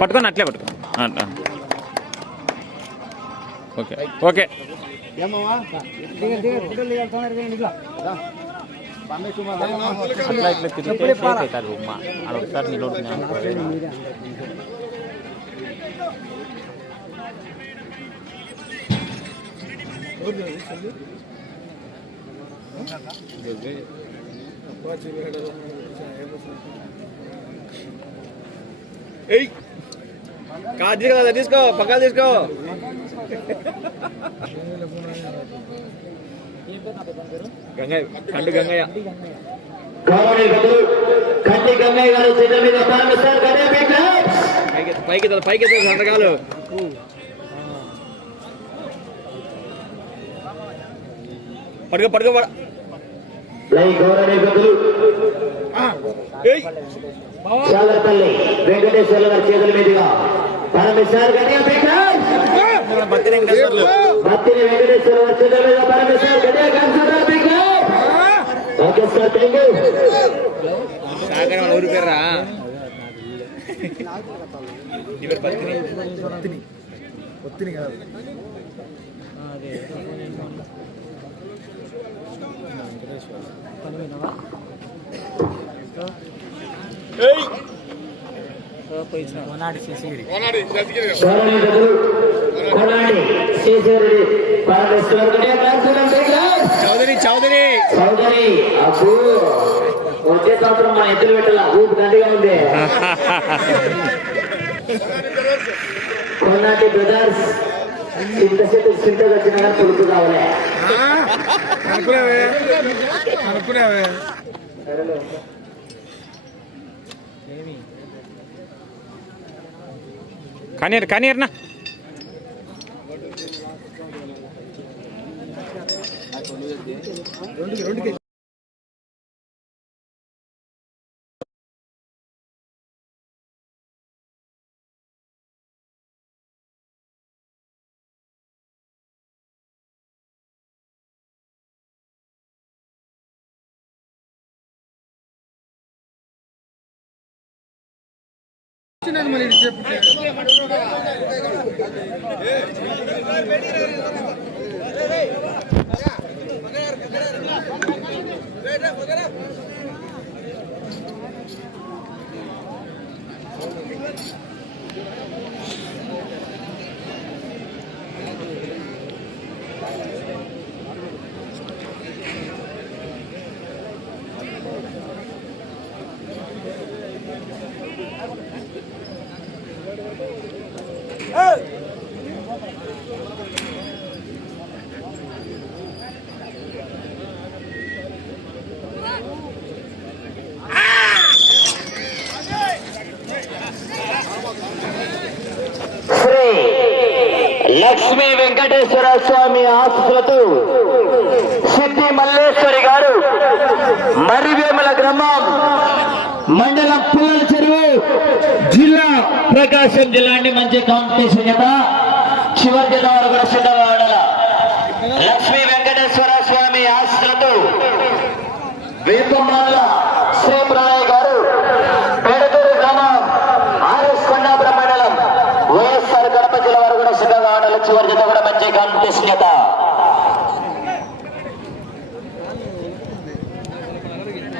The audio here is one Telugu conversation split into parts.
పట్టుకొని అట్లే పట్టుకో. ఓకే. ఓకే. అట్లా ఇట్లా తిరిగితే అవుతారు ఉమ్మ. ఒకసారి నిలబడుకున్నాను కాదు కదా తీసుకో పక్కన తీసుకో గంగయ్య కండు గంగయ్య. పైకి పైకి సంతకాలు. పడుకో పడుకో పడ. లై గౌరవనీయ చాలపల్లి వెంకటేశ్వర్ల గారి చేతుల మీదుగా. పరమేశ్వర్ గడియాపి బత్తిని వెంకటేశ్వర గారి చేతుల మీద పరమేశ్వర్ గడియా ఓకే సార్ థ్యాంక్ యూ ఊరి చౌదరి చౌదరి. చౌదరి అబ్బో! వచ్చే సంవత్సరం మన ఎద్దులు పెట్టాల ఊపు దండిగా ఉంది. కొన్నాటి బ్రదర్స్ చింతసేపు చింతగా వచ్చిన కానీ పులుపు కావాలి. అనుకునేవే అనుకునేవే కానీ కానీ అన్నా చిన్నది మరి ఇటు చెప్పు శ్రీ లక్ష్మీ వెంకటేశ్వర స్వామి ఆశీస్సులతో సిద్ధి మల్లేశ్వరి గారు మర్రివేముల గ్రామం మండలం పిల్లల చెరువు జిల్లా ప్రకాశం జిల్లా అండి మంచి కాంపిటీషన్ కదా. చివరి జత వరకు కూడా సిద్ధంగా ఆడాల లక్ష్మీ వెంకటేశ్వర స్వామి ఆశీస్సులతో వేపమాల శ్రీప్రాయ గారు పెడతూరు గ్రామం ఆర్ఎస్ కొండాపురం మండలం వైఎస్ఆర్ కడప జిల్లా వారు కూడా సిద్ధంగా ఆడాలి చివరి జత కూడా మంచి కాంపిటీషన్ జత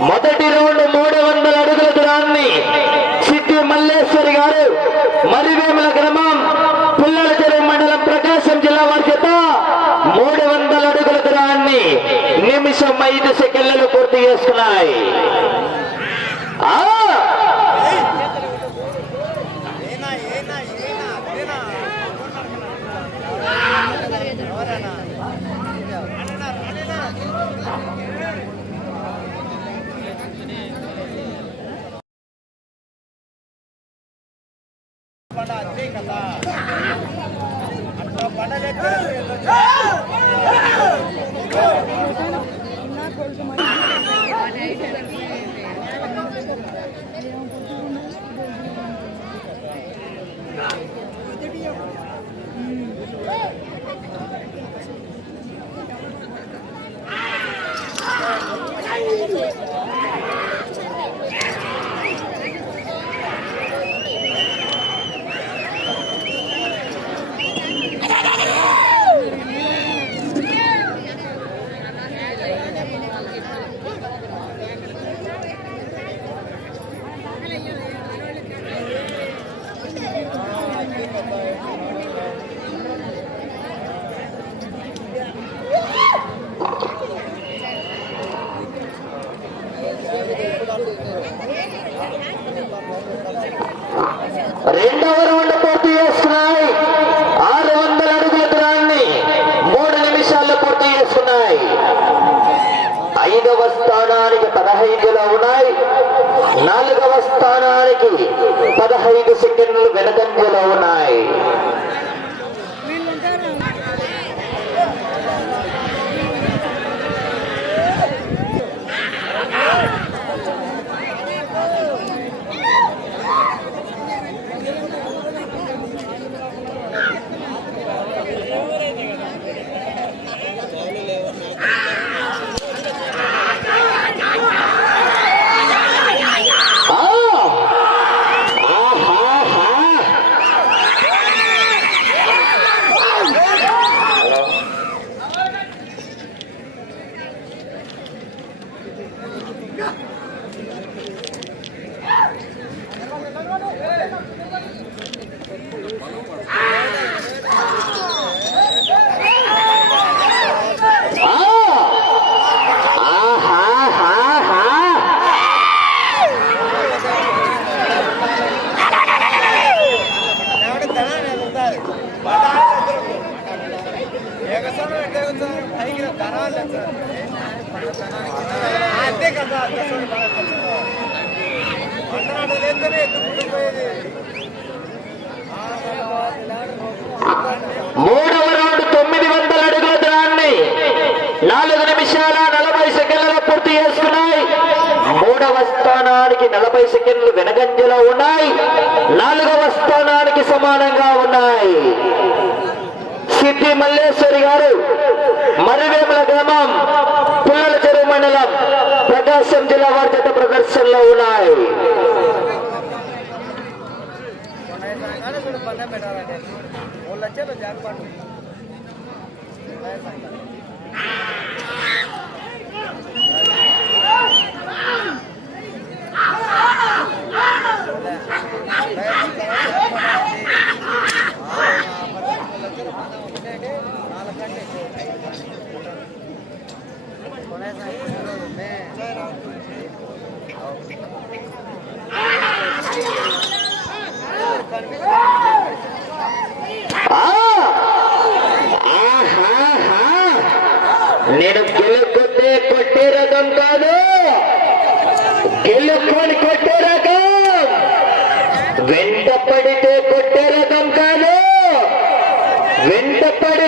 మొదటి రౌండ్ మూడు వందల అడుగుల దూరాన్ని సిద్ధి మల్లేశ్వరి గారు మరివేముల గ్రామం పుల్లల చెరువు మండలం ప్రకాశం జిల్లా వారి చేత మూడు వందల అడుగుల దూరాన్ని నిమిషం ఐదు సెకండ్లు పూర్తి చేసుకున్నాయి. సెకండ్లు వెనగంజలో ఉన్నాయి నాలుగవ స్థానానికి సమానంగా ఉన్నాయి సిద్ధి మల్లేశ్వరి గారు మరివేముల గ్రామం పుల్లల చెరువు మండలం ప్రకాశం జిల్లా వారి జత ప్రదర్శనలో ఉన్నాయి Ah! నేను గెలుకుంటే కొట్టే రకం కాదు. గెలుకొని కొట్టే వెంట పడితే కొట్టే రకం కాదు వెంట పడి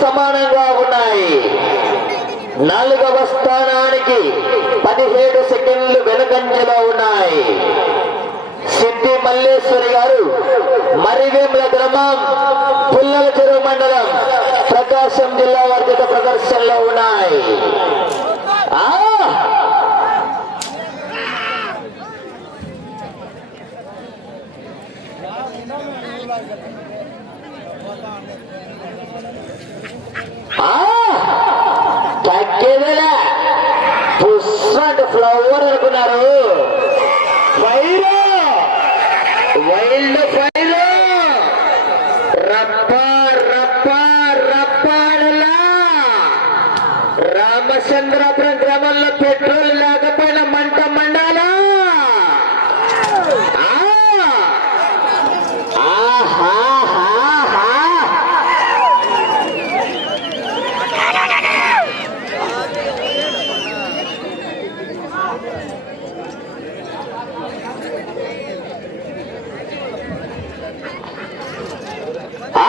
సమానంగా ఉన్నాయి. నాలుగవ స్థానానికి పదిహేడు సెకండ్లు వెనుకంజలో ఉన్నాయి. సిద్ధి మల్లేశ్వరి గారు మరివేముల గ్రామం పుల్లల చెరువు మండలం ప్రకాశం జిల్లా వర్గత ప్రదర్శనలో ఉన్నాయి. ఆ! తగ్గేదేలే. పుష్ప అంటే ఫ్లవర్ అనుకున్నారు. వైల్డ్ వైల్డ్ ఫైర్ రప్ప రప్ప రప్పాడలా రామచంద్రాపురం గ్రామంలో పెట్రోల్ లేకపోయినా మంట మండాలా ఆ! ఆహాహాహా. ఆ!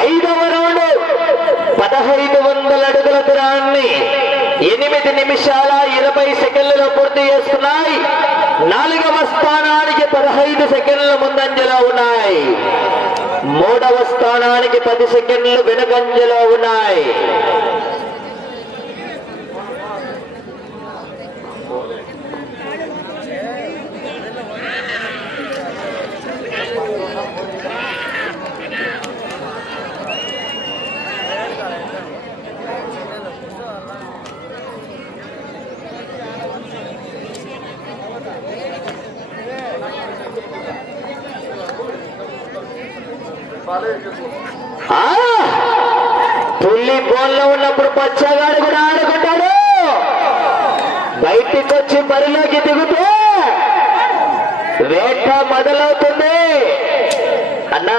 ఐదవ రౌండ్ పదహైదు వందల అడుగుల దూరాన్ని ఎనిమిది నిమిషాల ఇరవై సెకండ్లలో పూర్తి చేస్తున్నాయి. నాలుగవ స్థానానికి పదహైదు సెకండ్ల ముందంజలో ఉన్నాయి. మూడవ స్థానానికి పది సెకండ్లు వెనుకంజలో ఉన్నాయి. పుల్లి బోన్లో ఉన్నప్పుడు పచ్చగాడు కూడా ఆడుకుంటాడు. బయటికి వచ్చి బరిలోకి దిగుతే వేట మొదలవుతుంది. అన్నా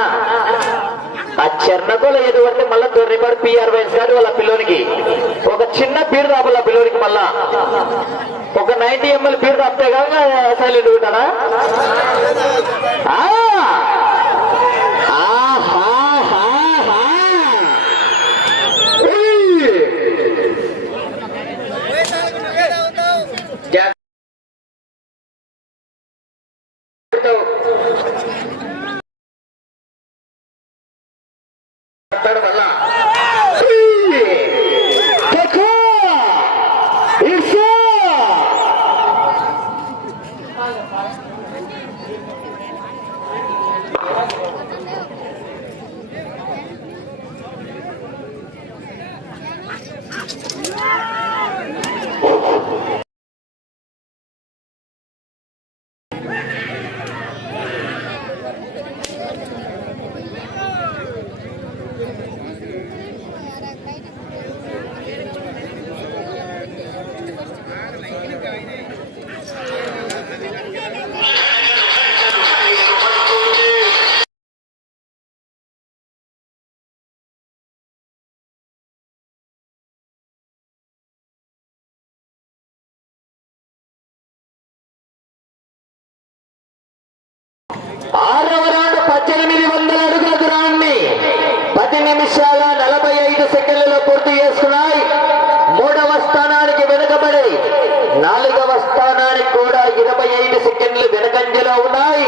ఆ చెర్నగోల ఏదో అంటే మళ్ళా దొర్రిపాడు పిఆర్ వైన్స్ గారు వాళ్ళ పిల్లోనికి. ఒక చిన్న బీర్ రాబోల పిల్లోనికి మళ్ళా. ఒక నైన్టీ ఎంఎల్ బీర్ రాపితే కాక సైలెంట్ ఉంటాడా? பெருமெல்லாம் నిమిషాల నలభై ఐదు సెకండ్లలో పూర్తి చేసుకున్నాయి. మూడవ స్థానానికి వెనుకబడి నాలుగవ స్థానానికి కూడా ఇరవై ఐదు సెకండ్లు వెనకంజలో ఉన్నాయి.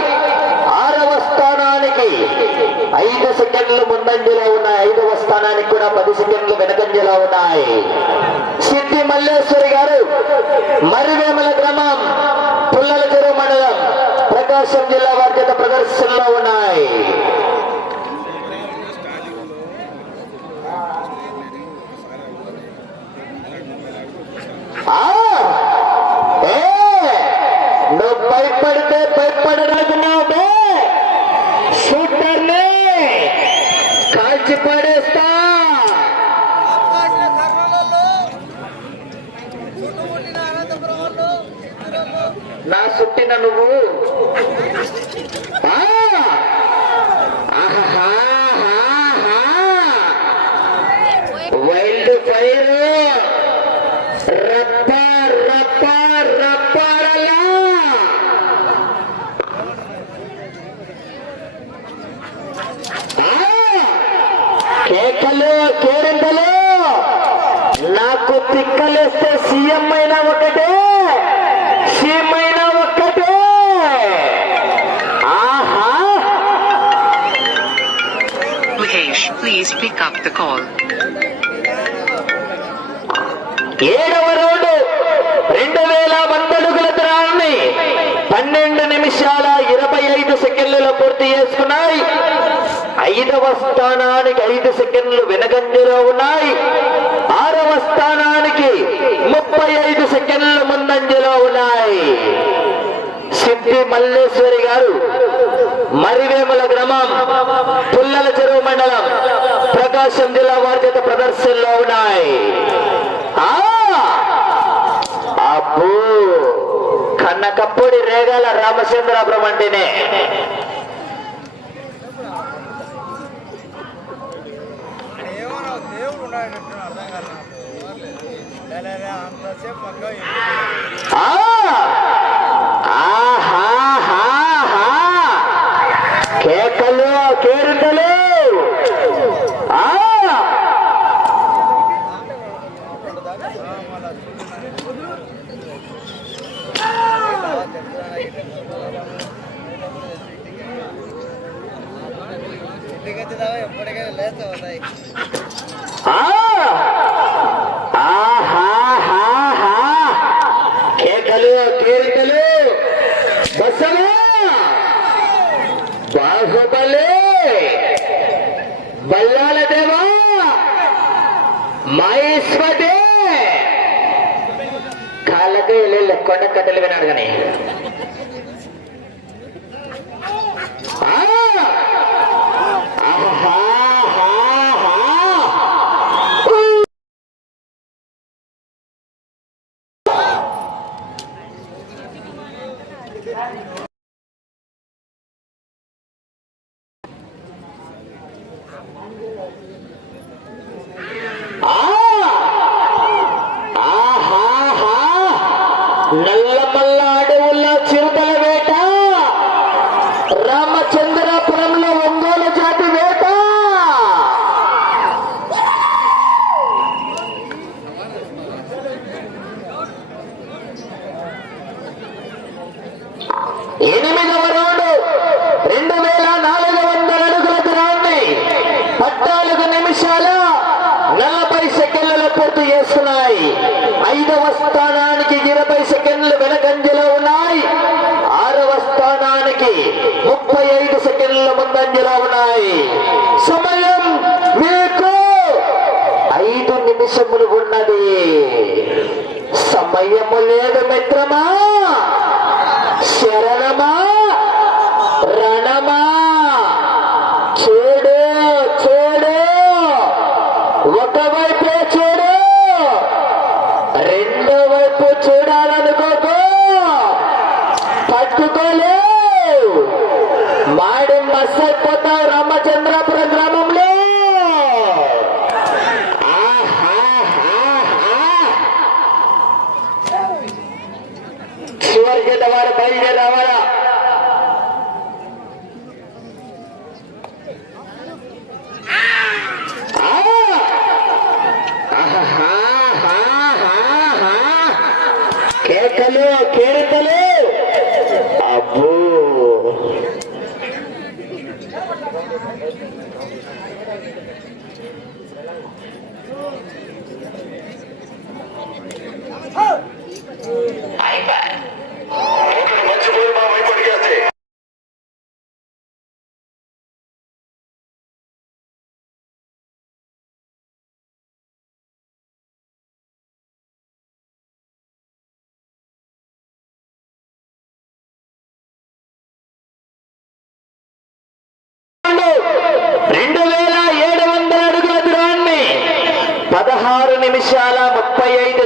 ఆరవ స్థానానికి ఐదు సెకండ్లు ముందంజలో ఉన్నాయి. ఐదవ స్థానానికి కూడా పది సెకండ్లు వెనకంజలో ఉన్నాయి. సిద్ధి మల్లేశ్వరి గారు మరివేమల గ్రామం పుల్లల చెరువు మండలం ప్రకాశం జిల్లా బాధ్యత ప్రదర్శనలో ఉన్నాయి ఆ! ఏ! నువ్వు భయపడితే భయపడరాకున్నావు షూటర్ని కాల్చి పడేస్తా! నా సుట్టిన నువ్వు ఆ! ఆహాహాహాహా! వైల్డ్ ఫైర్ రప్ప రప్ప రప్పరలా ఆ! కేకలు కేరింతలు నా నాకు తిక్కలేస్తే సీఎం అయినా ఒకటే సీఎం అయినా ఒక్కటే. ఆహా. Mahesh, please pick up the call. ఏడవ రౌండ్ రెండు వేల వందడుగుల దూరాన్ని పన్నెండు నిమిషాల ఇరవై ఐదు సెకండ్లలో పూర్తి చేసుకున్నాయి. ఐదవ స్థానానికి ఐదు సెకండ్లు వెనకంజలో ఉన్నాయి. ఆరవ స్థానానికి ముప్పై ఐదు సెకండ్లు ముందంజలో ఉన్నాయి. సిద్ధి మల్లేశ్వరి గారు మరివేముల గ్రామం పుల్లల చెరువు మండలం ప్రకాశం జిల్లా వారి ప్రదర్శనలో ఉన్నాయి. ఆ! అబ్బో! కన్నకప్పొడి రేగాల రామచంద్రాపురం అంటేనే ఏమన్నా దేవుడు ఉన్నాడు అర్థం కాదు నాకు లే, లే, లే, అంతసేపు పక్క కాళ్ళకి వెళ్ళి కొండ కట్టెలు వినాడు కానీ minha mulher vai trabalhar.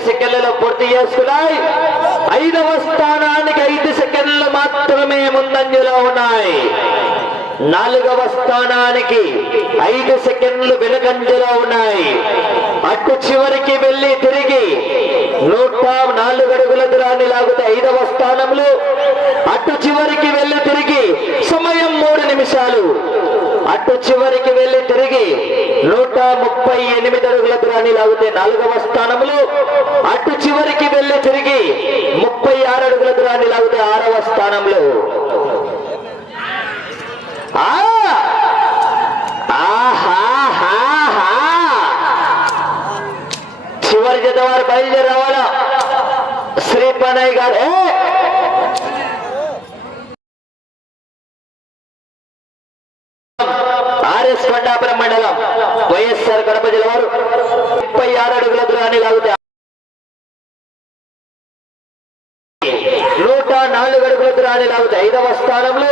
సెకండ్లలో పూర్తి చేసుకున్నాయి. ఐదవ స్థానానికి ఐదు సెకండ్లు మాత్రమే ముందంజలో ఉన్నాయి. నాలుగవ స్థానానికి ఐదు సెకండ్లు వెనుకంజలో ఉన్నాయి. అటు చివరికి వెళ్ళి తిరిగి నూట నాలుగు అడుగుల దూరాన్ని లాగుతే ఐదవ స్థానంలో అటు చివరికి వెళ్ళి తిరిగి సమయం మూడు నిమిషాలు. అటు చివరికి వెళ్ళి తిరిగి నూట ముప్పై ఎనిమిది అడుగుల దూరాన్ని లాగితే నాలుగవ స్థానంలో అటు చివరికి వెళ్ళి తిరిగి ముప్పై ఆరు అడుగుల దూరాన్ని లాగితే ఆరవ స్థానంలో ఆ! చివరి జత వారు బయలుదేరి రావాలా? శ్రీ పనయ్య గారు ఏ! ఆర్ఎస్ కొండాపురం మండలం వైఎస్ఆర్ కడప జిల్లా వారు ముప్పై ఆరు అడుగుల దూరాన్ని లాగితే నూట నాలుగు అడుగుల దూరాన్ని ఐదవ స్థానంలో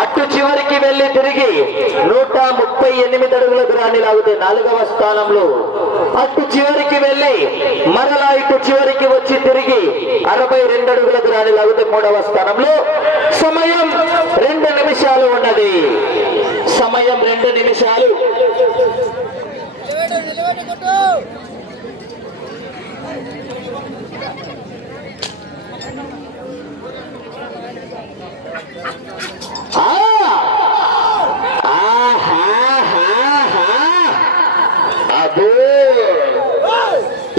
అటు చివరికి వెళ్ళి తిరిగి నూట ముప్పై ఎనిమిది అడుగుల దూరాన్ని లాగితే నాలుగవ స్థానంలో అటు చివరికి వెళ్ళి మరలా ఇటు చివరికి వచ్చి తిరిగి అరవై రెండు అడుగుల దూరాన్ని లాగితే మూడవ స్థానంలో సమయం రెండు నిమిషాలు ఉన్నది. సమయం రెండు నిమిషాలు ఆ! ఆహాహాహా! అబ్బో!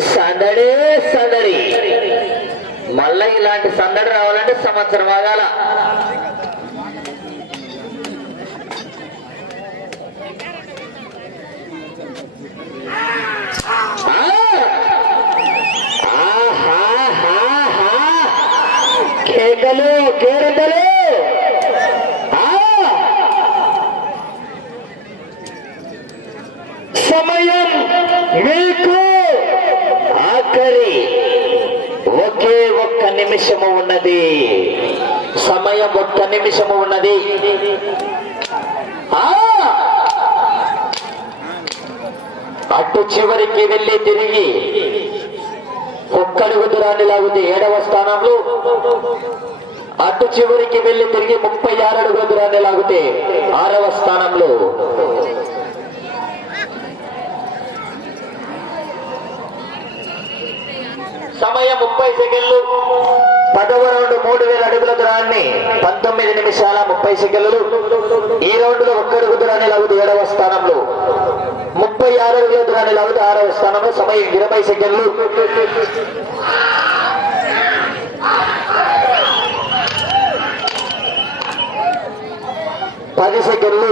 సందడే సందడి మళ్ళా ఇలాంటి సందడి రావాలంటే సంవత్సరం ఆగాల ఆ! ఆహాహాహా! కేకలు కేరింతలు ఆ! సమయం మీకు ఆఖరి ఒకే ఒక్క నిమిషము ఉన్నది. సమయం ఒక్క నిమిషము ఉన్నది. అటు చివరికి వెళ్ళి తిరిగి ఒక్కడుగు దూరాన్ని లాగుంది ఏడవ స్థానంలో. అటు చివరికి వెళ్ళి తిరిగి ముప్పై ఆరు అడుగుల దూరాన్ని లాగితే ఆరవ స్థానంలో. సమయం ముప్పై సెకండ్లు. పదవ రౌండ్ మూడు వేల అడుగుల దూరాన్ని పంతొమ్మిది నిమిషాల ముప్పై సెకండ్లు. ఈ రౌండ్లో ఒక్క అడుగు దూరాన్ని లాగుతూ ఏడవ స్థానంలో. ముప్పై ఆరు అడుగుల దూరాన్ని లాగుతూ ఆరవ స్థానంలో. సమయం ఇరవై సెకండ్లు. పది సెకండ్లు.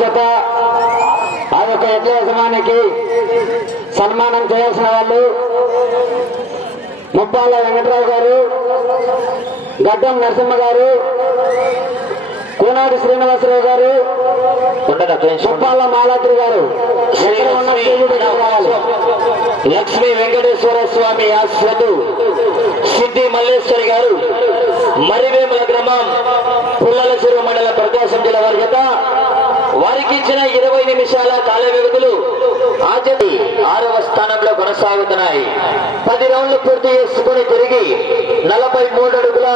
జత ఆ యొక్క ఎడ్ల యజమానికి సన్మానం చేయాల్సిన వాళ్ళు ముప్పాల వెంకట్రావు గారు గడ్డం నరసింహ గారు కోనాడి శ్రీనివాసరావు గారు ముప్పాల మాలాద్రి గారు. లక్ష్మీ వెంకటేశ్వర స్వామి ఆశ్రదు. సిద్ధి మల్లేశ్వరి గారు మరివేముల గ్రామం పుల్లల చెరువు మండల ప్రకాశం జిల్లా వారి చేత వారికి ఇచ్చిన ఇరవై నిమిషాల కాల వ్యవధులు ఆచరి ఆరవ స్థానంలో కొనసాగుతున్నాయి. పది రౌండ్లు పూర్తి చేసుకుని తిరిగి నలభై మూడు అడుగుల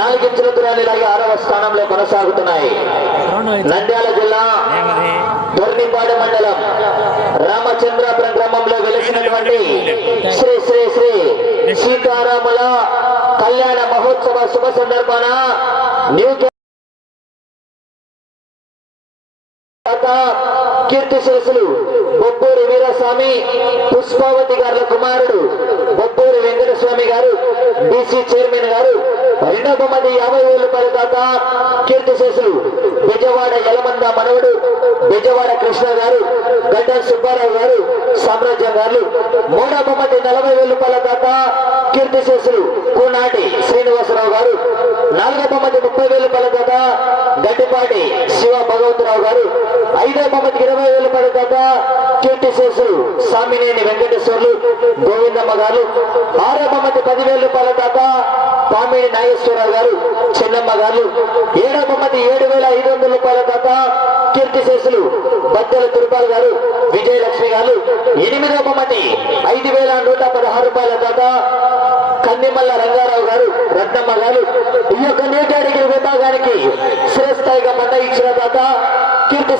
నాలుగించుల దూరాన్ని లాగి ఆరవ స్థానంలో కొనసాగుతున్నాయి. నంద్యాల జిల్లా దొర్నిపాడు మండలం రామచంద్రాపురం గ్రామంలో వెలిసినటువంటి శ్రీ శ్రీ శ్రీ సీతారాముల కళ్యాణ మహోత్సవ శుభ సందర్భాన న్యూ కీర్తి శిరసులు బొబ్బూరి వీరస్వామి పుష్పావతి గారుల కుమారుడు బొబ్బూరి వెంకటస్వామి గారు బీసీ చైర్మన్ గారు రెండవ మంది యాభై వేల రూపాయల దాకా కీర్తి శిరసులు బెజవాడ యలమంద మనవుడు విజయవాడ కృష్ణ గారు గడ్డ సుబ్బారావు గారు సామ్రాజ్యం గారు. మూడవ నలభై వేల రూపాయల దాకా కీర్తి శేషులు కూనాటి శ్రీనివాసరావు గారు. నాలుగవ ముప్పై వేల రూపాయల దాకా గడ్డిపాటి శివ భగవంతరావు గారు. ఐదవ ఇరవై వేల రూపాయల దాకా కీర్తిశేషులు సామినేని వెంకటేశ్వర్లు గోవిందమ్మ గారు. ఆరో పదివేల రూపాయల దాకా పామిడి నాగేశ్వరరావు గారు చెన్నమ్మ గారు. ఏడో ఏడు వేల ఐదు వందల రూపాయల దాత శేషులు బద్దెల తిరుపాల్ గారు విజయలక్ష్మి గారు ఎనిమిదవ బహుమతి ఐదు వేల నూట పదహారు రూపాయల దాత కన్నిమల్ల రంగారావు గారు రత్నమ్మ గారు. ఈ యొక్క నీటి అడిగిన విభాగానికి శ్రేష్ఠాయిగా పంట ఇచ్చిన తర్వాత కీర్తి